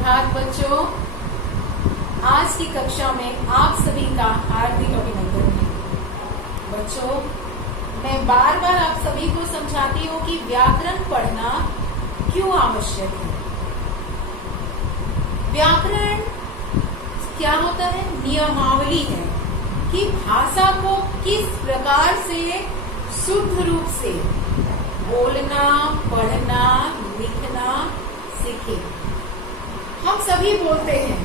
सुप्रभात बच्चों। आज की कक्षा में आप सभी का हार्दिक अभिनंदन है। बच्चों, मैं बार बार आप सभी को समझाती हूँ कि व्याकरण पढ़ना क्यों आवश्यक है। व्याकरण क्या होता है? नियमावली है कि भाषा को किस प्रकार से शुद्ध रूप से बोलना, पढ़ना, लिखना सीखे। हम सभी बोलते हैं,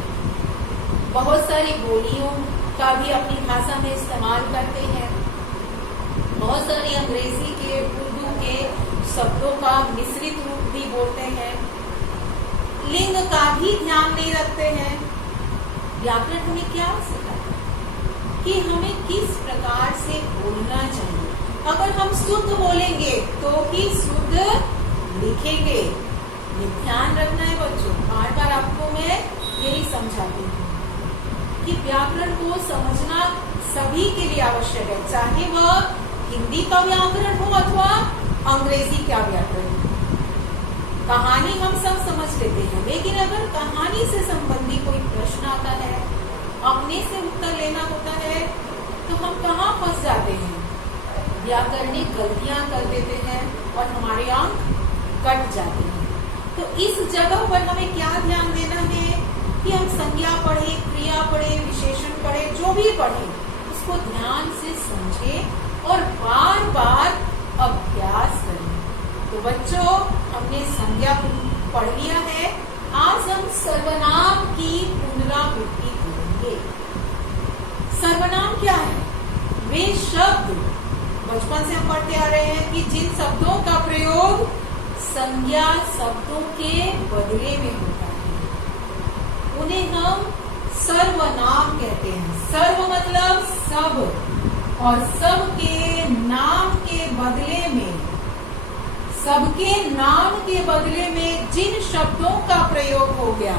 बहुत सारी बोलियों का भी अपनी भाषा में इस्तेमाल करते हैं। बहुत सारी अंग्रेजी के, उर्दू के शब्दों का मिश्रित रूप भी बोलते हैं। लिंग का भी ध्यान नहीं रखते हैं। व्याकरण हमें क्या सिखाता है कि हमें किस प्रकार से बोलना चाहिए। अगर हम शुद्ध बोलेंगे तो ही शुद्ध लिखेंगे। ये ध्यान रखना है बच्चों। बार बार आपको मैं यही समझाती हूँ कि व्याकरण को समझना सभी के लिए आवश्यक है, चाहे वह हिंदी का व्याकरण हो अथवा अंग्रेजी का व्याकरण हो। कहानी हम सब समझ लेते हैं, लेकिन अगर कहानी से संबंधी कोई प्रश्न आता है, अपने से उत्तर लेना होता है, तो हम कहाँ फंस जाते हैं? व्याकरणिक गलतियां कर देते हैं और हमारे अंक कट जाते हैं। तो इस जगह पर हमें क्या ध्यान देना है कि हम संज्ञा पढ़े, क्रिया पढ़े, विशेषण पढ़े, जो भी पढ़े उसको ध्यान से समझें और बार बार अभ्यास करें। तो बच्चों, हमने संज्ञा पढ़ लिया है। आज हम सर्वनाम की पुनरावृत्ति करेंगे। सर्वनाम क्या है? वे शब्द, बचपन से हम पढ़ते आ रहे हैं कि जिन शब्दों का प्रयोग संज्ञा शब्दों के बदले में होता है, उन्हें हम सर्वनाम कहते हैं। सर्व मतलब सब, और सब के नाम के बदले में, सबके नाम के बदले में जिन शब्दों का प्रयोग हो गया,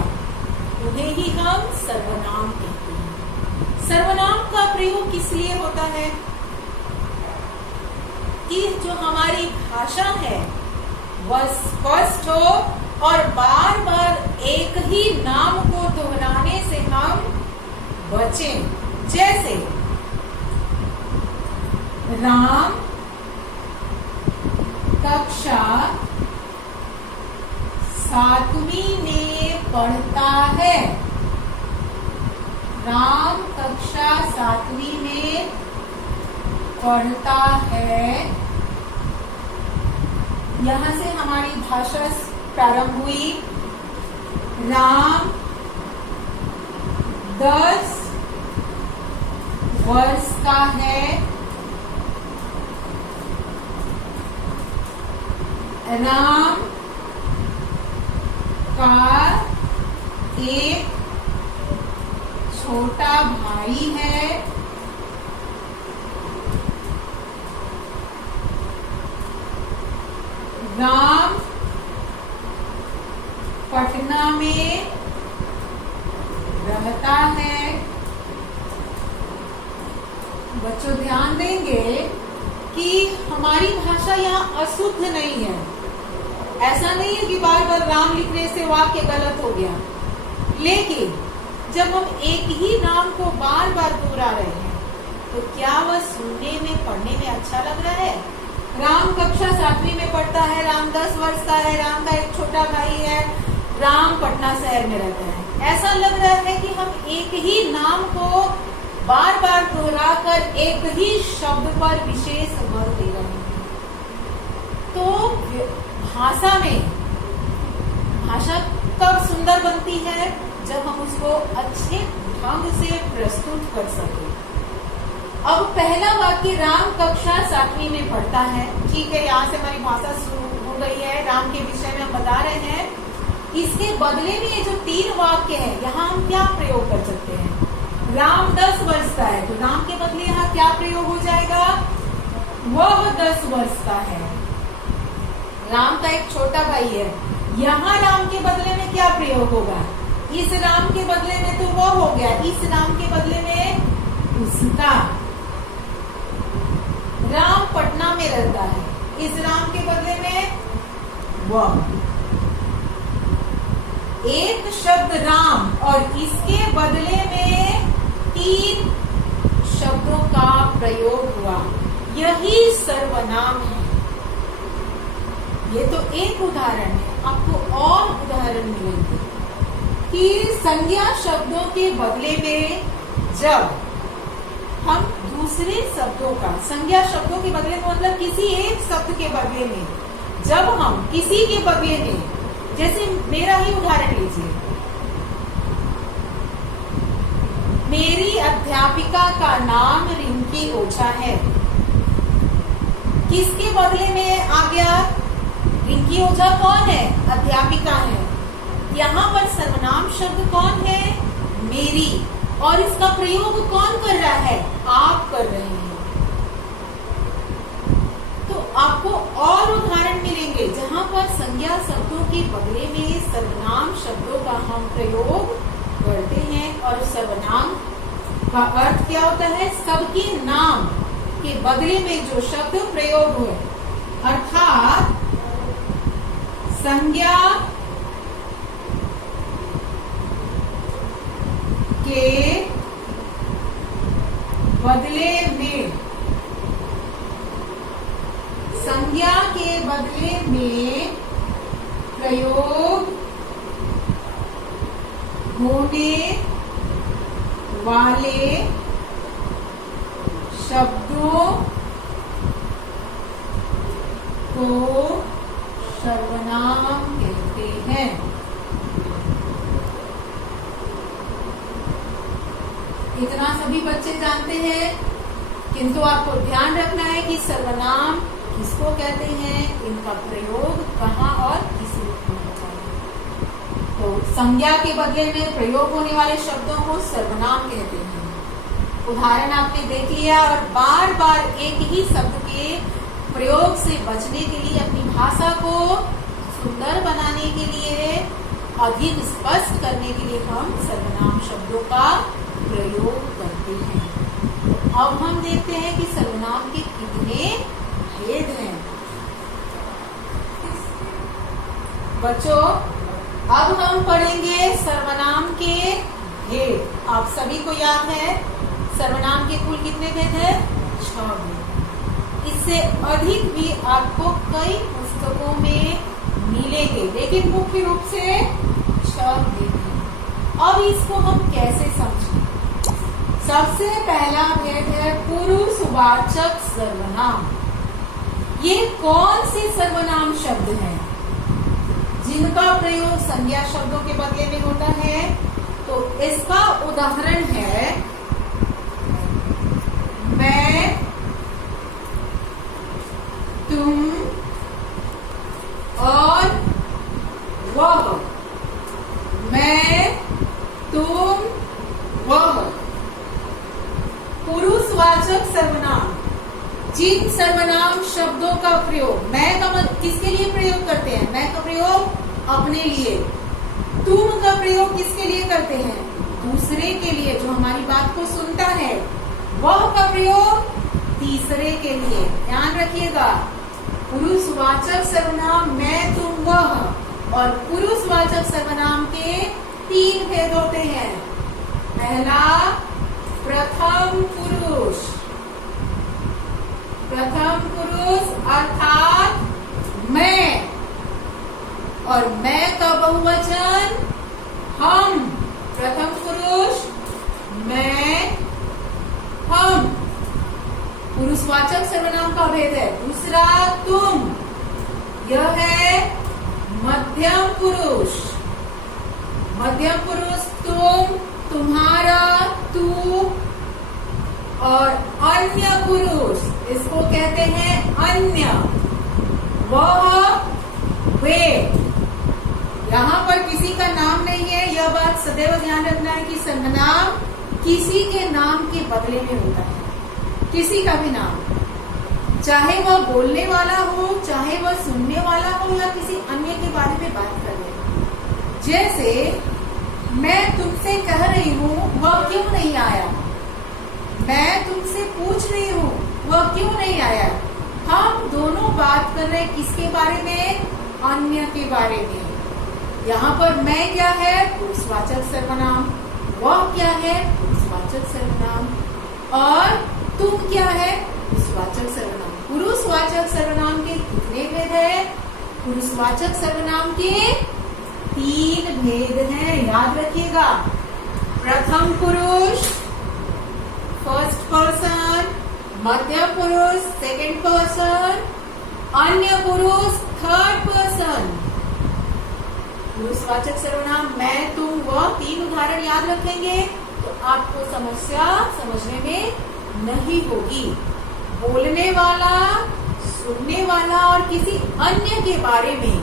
उन्हें ही हम सर्वनाम कहते हैं। सर्वनाम का प्रयोग किस लिए होता है? कि जो हमारी भाषा है वह स्पष्ट हो और बार बार एक ही नाम को दोहराने से हम बचें। जैसे राम कक्षा 7वीं में पढ़ता है। राम कक्षा 7वीं में पढ़ता है। यहाँ से हमारी भाषा प्रारंभ हुई। राम 10 वर्ष का है। राम का एक छोटा भाई है। राम पटना में रहता है। बच्चों, ध्यान देंगे कि हमारी भाषा यहाँ अशुद्ध नहीं है। ऐसा नहीं है कि बार बार राम लिखने से वाक्य गलत हो गया, लेकिन जब हम एक ही नाम को बार बार दोहरा रहे हैं तो क्या वह सुनने में, पढ़ने में अच्छा लग रहा है? राम कक्षा 7वीं में पढ़ता है। राम 10 वर्ष का है। राम का एक छोटा भाई है। राम पटना शहर में रहता है। ऐसा लग रहा है कि हम एक ही नाम को बार बार दोहराकर एक ही शब्द पर विशेष बल दे रहे हैं। तो भाषा में, भाषा कब सुंदर बनती है? जब हम उसको अच्छे ढंग से प्रस्तुत कर सके। अब पहला वाक्य, राम कक्षा 7वीं में पढ़ता है। ठीक है, यहाँ से हमारी भाषा शुरू हो गई है। राम के विषय में हम बता रहे हैं। इसके बदले में ये जो 3 वाक्य है, यहाँ हम क्या प्रयोग कर सकते हैं? राम 10 वर्ष का है, तो राम के बदले यहाँ क्या प्रयोग हो जाएगा? वह 10 वर्ष का है। राम का एक छोटा भाई है, यहाँ राम के बदले में क्या प्रयोग होगा? इस राम के बदले में तो वो हो गया, इस राम के बदले में उसका। राम पटना में रहता है, इस राम के बदले में वह। एक शब्द राम और इसके बदले में 3 शब्दों का प्रयोग हुआ, यही सर्वनाम है। ये तो एक उदाहरण है, आपको और उदाहरण मिलेंगे कि संज्ञा शब्दों के बदले में जब हम दूसरे शब्दों का, संज्ञा शब्दों के बदले में मतलब किसी एक शब्द के बदले में, जब हम किसी के बदले में, जैसे मेरा ही उदाहरण लीजिए, मेरी अध्यापिका का नाम रिंकी ओझा है, किसके बदले में आ गया? रिंकी ओझा कौन है? अध्यापिका है। यहाँ पर सर्वनाम शब्द कौन है? मेरी, और इसका प्रयोग कौन कर रहा है? आप कर रहे हैं। तो आपको और उदाहरण मिलेंगे जहां पर संज्ञा शब्दों के बदले में सर्वनाम शब्दों का हम प्रयोग करते हैं, और सर्वनाम का अर्थ क्या होता है? सबके नाम के बदले में जो शब्द प्रयोग हुए, अर्थात संज्ञा के बदले में, संज्ञा के बदले में प्रयोग होने वाले शब्दों को सर्वनाम कहते हैं। इतना सभी बच्चे जानते हैं, किंतु आपको ध्यान रखना है कि सर्वनाम किसको कहते हैं, इनका प्रयोग कहाँ और किस रूप में होता है। तो संज्ञा के बदले में प्रयोग होने वाले शब्दों को सर्वनाम कहते हैं। उदाहरण आपने देख लिया, और बार बार एक ही शब्द के प्रयोग से बचने के लिए, अपनी भाषा को सुंदर बनाने के लिए, अधिक स्पष्ट करने के लिए हम सर्वनाम शब्दों का प्रयोग करते हैं। तो अब हम देखते हैं कि सर्वनाम के कितने भेद हैं। बच्चों, अब हम पढ़ेंगे सर्वनाम के भेद। आप सभी को याद है सर्वनाम के कुल कितने भेद हैं? 6 भेद। इससे अधिक भी आपको कई पुस्तकों में मिलेंगे, लेकिन मुख्य रूप से 6 भेद हैं। अब इसको हम कैसे समझें? सबसे पहला भेद है पुरुषवाचक सर्वनाम। ये कौन से सर्वनाम शब्द हैं जिनका प्रयोग संज्ञा शब्दों के बदले में होता है? तो इसका उदाहरण है मैं, तुम और वह। मैं, तुम, वह। पुरुषवाचक सर्वनाम, जिन सर्वनाम शब्दों का प्रयोग मैं का किसके लिए प्रयोग करते हैं? मैं का प्रयोग अपने लिए। तुम का प्रयोग किसके लिए करते हैं? दूसरे के लिए, जो हमारी बात को सुनता है। वह का प्रयोग तीसरे के लिए। ध्यान रखिएगा, पुरुषवाचक सर्वनाम मैं, तुम, वह, और पुरुषवाचक सर्वनाम के 3 भेद होते हैं। पहला, प्रथम पुरुष। प्रथम पुरुष अर्थात मैं, और मैं का बहुवचन हम। प्रथम पुरुष मैं, हम। पुरुषवाचक सर्वनाम का भेद है। दूसरा, तुम। यह है मध्यम पुरुष। मध्यम पुरुष तुम, तुम्हारा, तू, और अन्य पुरुष, इसको कहते हैं अन्य। वह, वे। यहाँ पर किसी का नाम नहीं है, यह बात सदैव ध्यान रखना है कि सर्वनाम किसी के नाम के बदले में होता है। किसी का भी नाम, चाहे वह बोलने वाला हो, चाहे वह सुनने वाला हो, या किसी अन्य के बारे में बात कर रहे हो। जैसे मैं तुमसे कह रही हूँ, वह क्यों नहीं आया? मैं तुमसे पूछ रही हूँ, वह क्यों नहीं आया? हम दोनों बात कर रहे हैं किसके बारे में? अन्य के बारे में। यहाँ पर मैं क्या है? पुरुषवाचक सर्वनाम। वह क्या है? पुरुषवाचक सर्वनाम। और तुम क्या है? पुरुषवाचक सर्वनाम। पुरुषवाचक सर्वनाम के कितने भेद है? पुरुषवाचक सर्वनाम के 3 भेद हैं, याद रखिएगा। प्रथम पुरुष फर्स्ट पर्सन, मध्य पुरुष सेकंड पर्सन, अन्य पुरुष थर्ड पर्सन। पुरुषवाचक सर्वनाम मैं, तुम, वह 3 उदाहरण याद रखेंगे तो आपको समस्या समझने में नहीं होगी। बोलने वाला, सुनने वाला और किसी अन्य के बारे में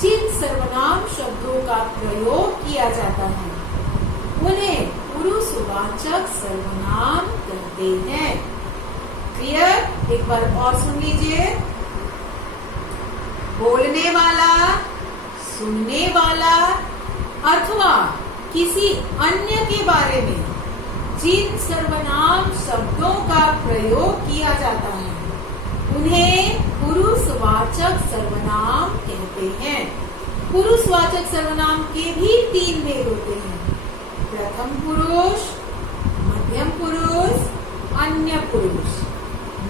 जिन सर्वनाम शब्दों का प्रयोग किया जाता है उन्हें पुरुषवाचक सर्वनाम कहते हैं। क्लियर? एक बार और सुन लीजिए। बोलने वाला, सुनने वाला अथवा किसी अन्य के बारे में जिन सर्वनाम शब्दों का प्रयोग किया जाता है उन्हें पुरुषवाचक सर्वनाम कहते हैं। पुरुषवाचक सर्वनाम के भी 3 भेद होते हैं। प्रथम पुरुष, मध्यम पुरुष, अन्य पुरुष।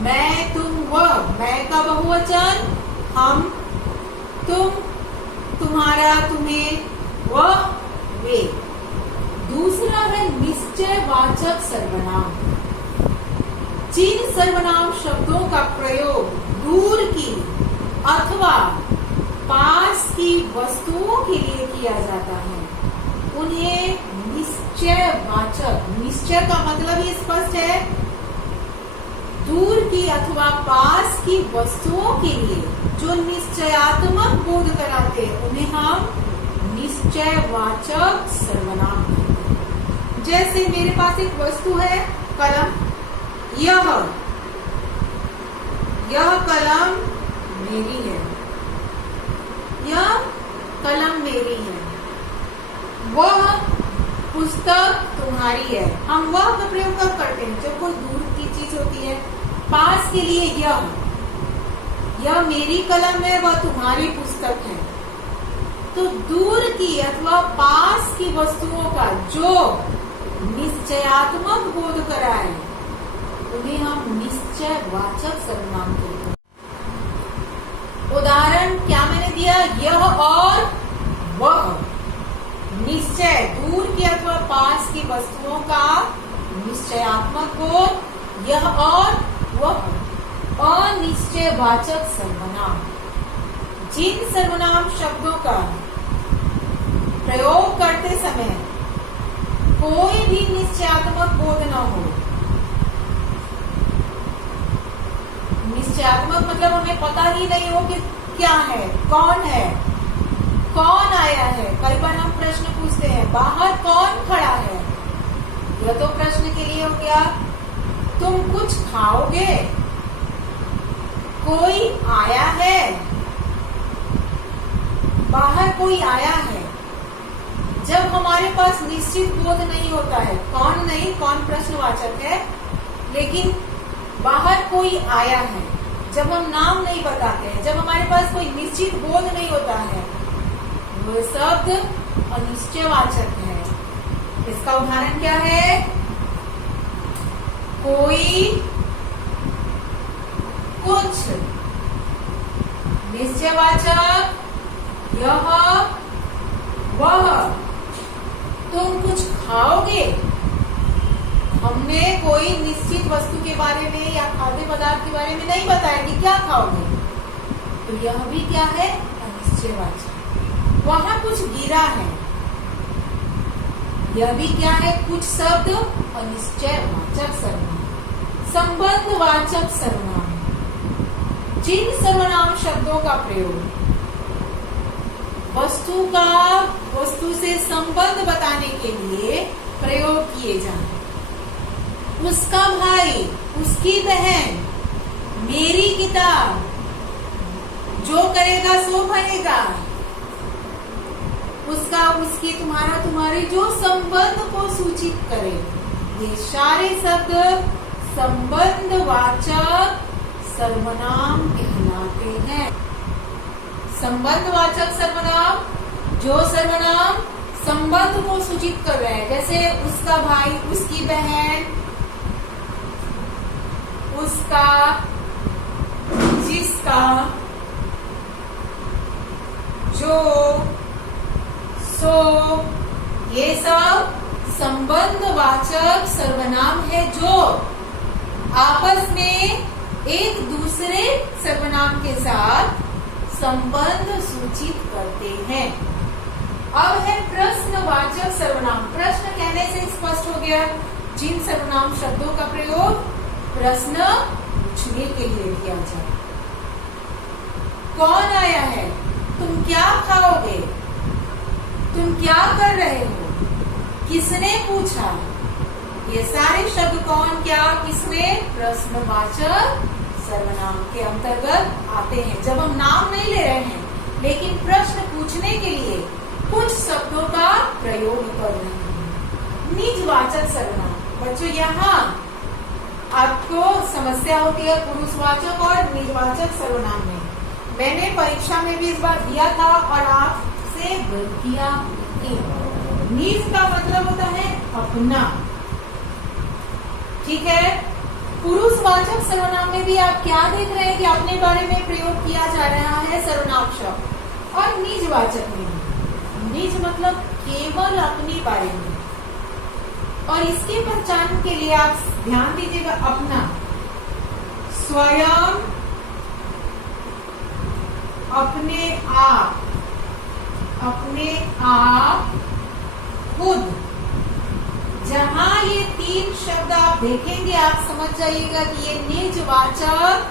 मैं, तुम, वह, मैं का बहुवचन हम, तुम, तुम्हारा, तुम्हें, वह, वे। दूसरा है निश्चयवाचक सर्वनाम। जिन सर्वनाम शब्दों का प्रयोग दूर की अथवा पास की वस्तुओं के लिए किया जाता है उन्हें निश्चयवाचक, निश्चय का मतलब ये स्पष्ट है, दूर की अथवा पास की वस्तुओं के लिए जो निश्चयात्मक बोध कराते हैं उन्हें हम निश्चयवाचक सर्वनाम कहते हैं। जैसे मेरे पास एक वस्तु है कलम, यह कलम मेरी है, यह कलम मेरी है। वह पुस्तक तुम्हारी है। हम वह का प्रयोग कब करते हैं? जब कोई दूर की चीज होती है। पास के लिए यह मेरी कलम है, वह तुम्हारी पुस्तक है। तो दूर की अथवा पास की वस्तुओं का जो निश्चयात्मक बोध कराए उन्हें हम निश्चयवाचक सर्वनाम कहते हैं। उदाहरण क्या मैंने दिया? यह और वह। निश्चय, दूर की अथवा पास की वस्तुओं का निश्चयात्मक बोध, यह और वह। अनिश्चयवाचक सर्वनाम, जिन सर्वनाम शब्दों का प्रयोग करते समय कोई भी निश्चयात्मक बोध न हो। निश्चयात्मक मतलब हमें पता ही नहीं हो कि क्या है, कौन आया है। कई बार हम प्रश्न पूछते हैं, बाहर कौन खड़ा है? यह तो प्रश्न के लिए हो गया। तुम कुछ खाओगे? कोई आया है? बाहर कोई आया है। जब हमारे पास निश्चित बोध नहीं होता है, कौन प्रश्नवाचक है, लेकिन बाहर कोई आया है, जब हम नाम नहीं बताते हैं, जब हमारे पास कोई निश्चित बोध नहीं होता है, वह शब्द अनिश्चयवाचक है। इसका उदाहरण क्या है? कोई, कुछ। निश्चयवाचक यह, वह। तुम कुछ खाओगे? हमने कोई निश्चित वस्तु के बारे में या खाद्य पदार्थ के बारे में नहीं बताया कि क्या खाओगे, तो यह भी क्या है? अनिश्चयवाचक। वहां कुछ गिरा है, यह भी क्या है? कुछ शब्द अनिश्चयवाचक सर्वनाम। संबंधवाचक सर्वनाम, जिन सर्वनाम शब्दों का प्रयोग वस्तु से संबंध बताने के लिए प्रयोग किए जाए। उसका भाई, उसकी बहन, मेरी किताब, जो करेगा सो भरेगा, उसका, उसकी, तुम्हारा, तुम्हारी, जो संबंध को सूचित करे। ये सारे शब्द संबंधवाचक सर्वनाम कहलाते हैं। संबंधवाचक सर्वनाम जो सर्वनाम संबंध को सूचित कर रहे हैं, जैसे उसका भाई, उसकी बहन, उसका, जिसका, जो, सो, ये सब संबंधवाचक सर्वनाम है जो आपस में एक दूसरे सर्वनाम के साथ संबंध सूचित करते हैं। अब है प्रश्नवाचक सर्वनाम। प्रश्न कहने से स्पष्ट हो गया, जिन सर्वनाम शब्दों का प्रयोग प्रश्न पूछने के लिए किया जाए। कौन आया है, तुम क्या खाओगे, तुम क्या कर रहे हो, किसने पूछा, ये सारे शब्द कौन, क्या, किसमें प्रश्नवाचक सर्वनाम के अंतर्गत आते हैं। जब हम नाम नहीं ले रहे हैं लेकिन प्रश्न पूछने के लिए कुछ शब्दों का प्रयोग कर रहे हैं। निजवाचक सर्वनाम। बच्चों यहाँ आपको समस्या होती है पुरुषवाचक और निजवाचक सर्वनाम में। मैंने परीक्षा में भी इस बार दिया था और आपसे गलतियां की। निज का मतलब होता है अपना, ठीक है। पुरुषवाचक सर्वनाम में भी आप क्या देख रहे हैं कि अपने बारे में प्रयोग किया जा रहा है सर्वनाम शब्द। और निजवाचक में भी, निज मतलब केवल अपने बारे में। और इसके पहचान के लिए आप ध्यान दीजिएगा, अपना, स्वयं, अपने आप, खुद। जहां ये तीन शब्द आप देखेंगे आप समझ जाइएगा कि ये निजवाचक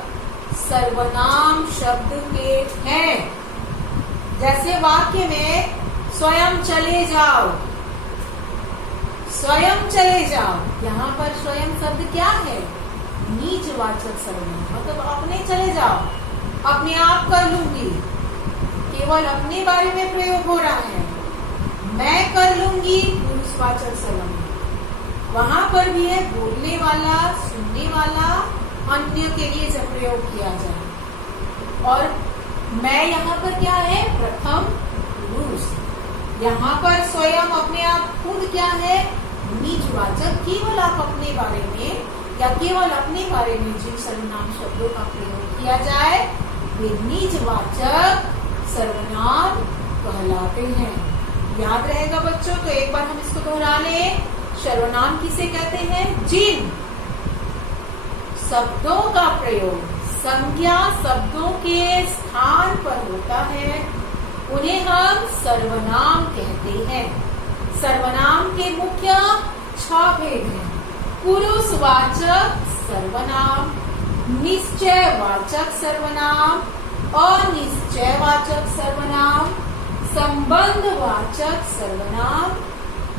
सर्वनाम शब्द के हैं। जैसे वाक्य में स्वयं चले जाओ, स्वयं चले जाओ, यहाँ पर स्वयं शब्द क्या है, निजवाचक सर्वनाम, मतलब अपने चले जाओ, अपने आप कर लूंगी, केवल अपने बारे में प्रयोग हो रहा है। मैं कर लूंगी, पुरुषवाचक सर्वनाम। वहां पर भी है बोलने वाला, सुनने वाला, अन्य के लिए जब प्रयोग किया जाए। और मैं यहाँ पर क्या है, प्रथम पुरुष। यहाँ पर स्वयं, अपने आप, खुद क्या है, निजवाचक। केवल आप अपने बारे में या केवल अपने बारे में जिन सर्वनाम शब्दों का प्रयोग किया जाए वे निजवाचक सर्वनाम कहलाते हैं। याद रहेगा बच्चों, तो एक बार हम इसको दोहरा लें। सर्वनाम किसे कहते हैं, जिन शब्दों का प्रयोग संज्ञा शब्दों के स्थान पर होता है उन्हें हम सर्वनाम कहते हैं। सर्वनाम के मुख्य 6 भेद हैं। पुरुषवाचक सर्वनाम, निश्चयवाचक सर्वनाम, अनिश्चयवाचक सर्वनाम, संबंधवाचक सर्वनाम,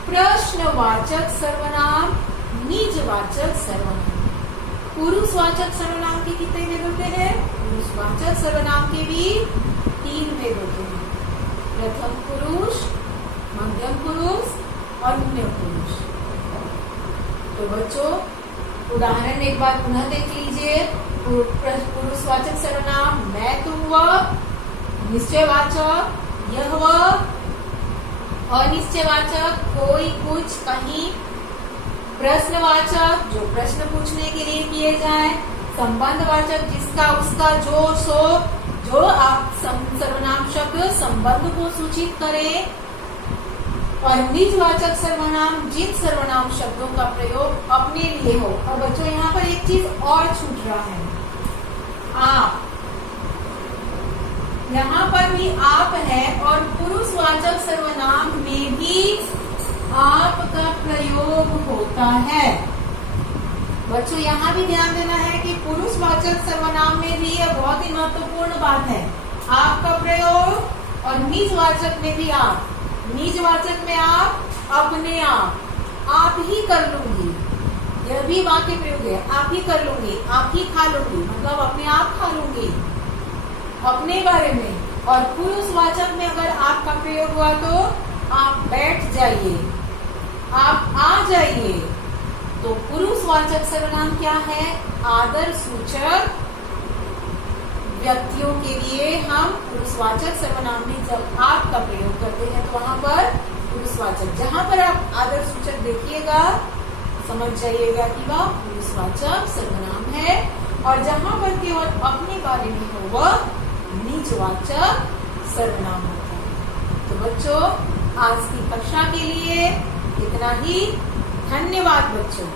प्रश्नवाचक सर्वनाम, निजवाचक सर्वनाम। पुरुषवाचक सर्वनाम के कितने भेद होते हैं, पुरुषवाचक सर्वनाम के भी 3 भेद होते हैं। प्रथम पुरुष, मध्यम पुरुष और अन्य पुरुष। तो बच्चों उदाहरण एक बार पुनः देख लीजिए। पुरुषवाचक सर्वनाम मैं, तुम, वह। निश्चयवाचक यह, वह। अनिश्चयवाचक कोई, कुछ, कहीं। प्रश्नवाचक जो प्रश्न पूछने के लिए किए जाए। संबंधवाचक जिसका, उसका, जो, सो, जो आप सर्वनाम शब्द संबंध को सूचित करें। और निजवाचक सर्वनाम जिन सर्वनाम शब्दों का प्रयोग अपने लिए हो। और बच्चों यहाँ पर एक चीज और छूट रहा है, आप। यहाँ पर भी आप है और पुरुषवाचक सर्वनाम में भी आप का प्रयोग होता है। बच्चों यहाँ भी ध्यान देना है कि पुरुषवाचक सर्वनाम में भी यह बहुत ही महत्वपूर्ण बात है, आप का प्रयोग। और निजवाचक में भी आप। निजवाचक में आप, अपने आप ही कर लूंगी, यह भी वाक्य प्रयोग है। आप ही कर लूंगी, आप ही खा लूंगी, मतलब अपने आप खा लूंगी, अपने बारे में। और पुरुषवाचक में अगर आपका प्रयोग हुआ तो आप बैठ जाइए, आप आ जाइए। तो पुरुषवाचक सर्वनाम क्या है, आदर सूचक व्यक्तियों के लिए हम पुरुषवाचक सर्वनाम में जब आप का प्रयोग करते हैं तो वहां पर पुरुषवाचक, जहां पर आप आदर सूचक देखिएगा समझ जाइएगा कि वह पुरुषवाचक सर्वनाम है, और जहां पर केवल अपने बारे में हो वह निजवाचक सर्वनाम होता है। तो बच्चों आज की कक्षा के लिए इतना ही। धन्यवाद बच्चों।